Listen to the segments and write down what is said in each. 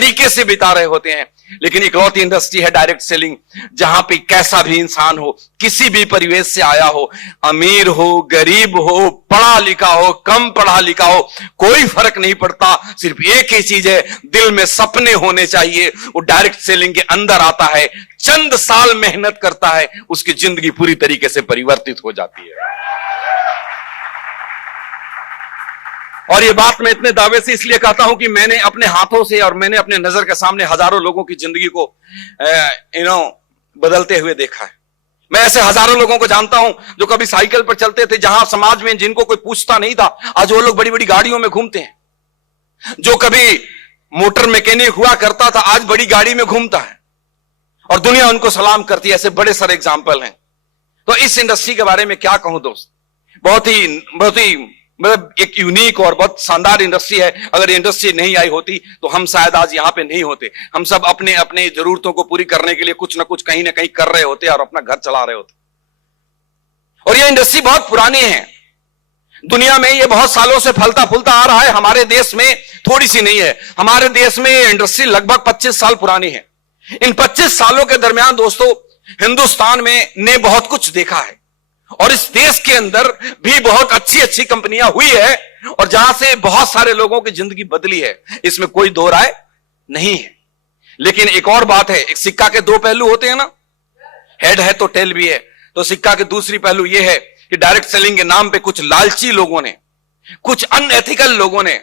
तरीके से बिता रहे होते हैं। लेकिन इकलौती इंडस्ट्री है डायरेक्ट सेलिंग, जहां पे कैसा भी इंसान हो, किसी भी परिवेश से आया हो, अमीर हो, गरीब हो, पढ़ा लिखा हो, कम पढ़ा लिखा हो, कोई फर्क नहीं पड़ता। सिर्फ एक ही चीज है, दिल में सपने होने चाहिए। वो डायरेक्ट सेलिंग के अंदर आता है, चंद साल मेहनत करता है, उसकी जिंदगी पूरी तरीके से परिवर्तित हो जाती है। और ये बात मैं इतने दावे से इसलिए कहता हूं कि मैंने अपने हाथों से और मैंने अपने नजर के सामने हजारों लोगों की जिंदगी को बदलते हुए देखा है। मैं ऐसे हजारों लोगों को जानता हूं जो कभी साइकिल पर चलते थे, जहां समाज में जिनको कोई पूछता नहीं था, आज वो लोग बड़ी बड़ी गाड़ियों में घूमते हैं। जो कभी मोटर मैकेनिक हुआ करता था, आज बड़ी गाड़ी में घूमता है और दुनिया उनको सलाम करती है। ऐसे बड़े सारे एग्जाम्पल हैं। तो इस इंडस्ट्री के बारे में क्या कहूं दोस्त, बहुत ही मतलब एक यूनिक और बहुत शानदार इंडस्ट्री है। अगर इंडस्ट्री नहीं आई होती तो हम शायद आज यहां पे नहीं होते। हम सब अपने अपने जरूरतों को पूरी करने के लिए कुछ ना कुछ कहीं ना कहीं कर रहे होते और अपना घर चला रहे होते। और यह इंडस्ट्री बहुत पुरानी है, दुनिया में ये बहुत सालों से फलता फूलता आ रहा है। हमारे देश में थोड़ी सी नहीं है, हमारे देश में ये इंडस्ट्री लगभग 25 साल पुरानी है। इन 25 सालों के दरमियान दोस्तों, हिंदुस्तान में ने बहुत कुछ देखा है और इस देश के अंदर भी बहुत अच्छी अच्छी कंपनियां हुई है और जहां से बहुत सारे लोगों की जिंदगी बदली है, इसमें कोई दो राय नहीं है। लेकिन एक और बात है, एक सिक्का के दो पहलू होते हैं ना, हेड है तो टेल भी है। तो सिक्का के दूसरी पहलू यह है कि डायरेक्ट सेलिंग के नाम पे कुछ लालची लोगों ने, कुछ अनएथिकल लोगों ने,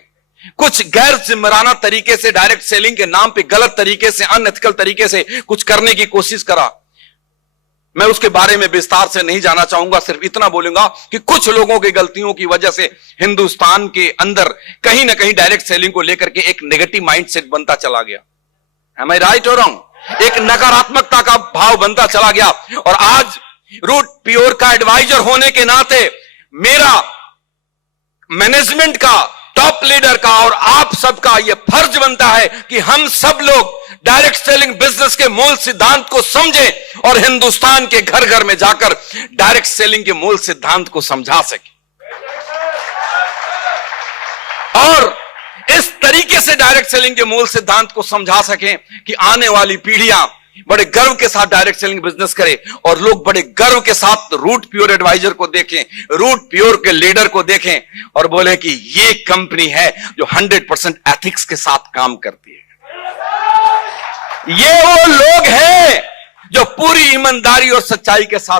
कुछ गैर जिम्मेदाराना तरीके से डायरेक्ट सेलिंग के नाम पे गलत तरीके से, अनएथिकल तरीके से कुछ करने की कोशिश करा। मैं उसके बारे में विस्तार से नहीं जाना चाहूंगा, सिर्फ इतना बोलूंगा कि कुछ लोगों की गलतियों की वजह से हिंदुस्तान के अंदर कहीं ना कहीं डायरेक्ट सेलिंग को लेकर के एक नेगेटिव माइंडसेट बनता चला गया। Am I right or wrong? एक नकारात्मकता का भाव बनता चला गया। और आज रूट प्योर का एडवाइजर होने के नाते मेरा मैनेजमेंट का, टॉप लीडर का और आप सबका यह फर्ज बनता है कि हम सब लोग डायरेक्ट सेलिंग बिजनेस के मूल सिद्धांत को समझें और हिंदुस्तान के घर घर में जाकर डायरेक्ट सेलिंग के मूल सिद्धांत को समझा सकें और इस तरीके से डायरेक्ट सेलिंग के मूल सिद्धांत को समझा सकें कि आने वाली पीढ़ियां बड़े गर्व के साथ डायरेक्ट सेलिंग बिजनेस करें और लोग बड़े गर्व के साथ रूट प्योर एडवाइजर को देखें, रूट प्योर के लीडर को देखें और बोले कि ये कंपनी है जो 100% एथिक्स के साथ काम करती है। ये वो लोग हैं जो पूरी ईमानदारी और सच्चाई के साथ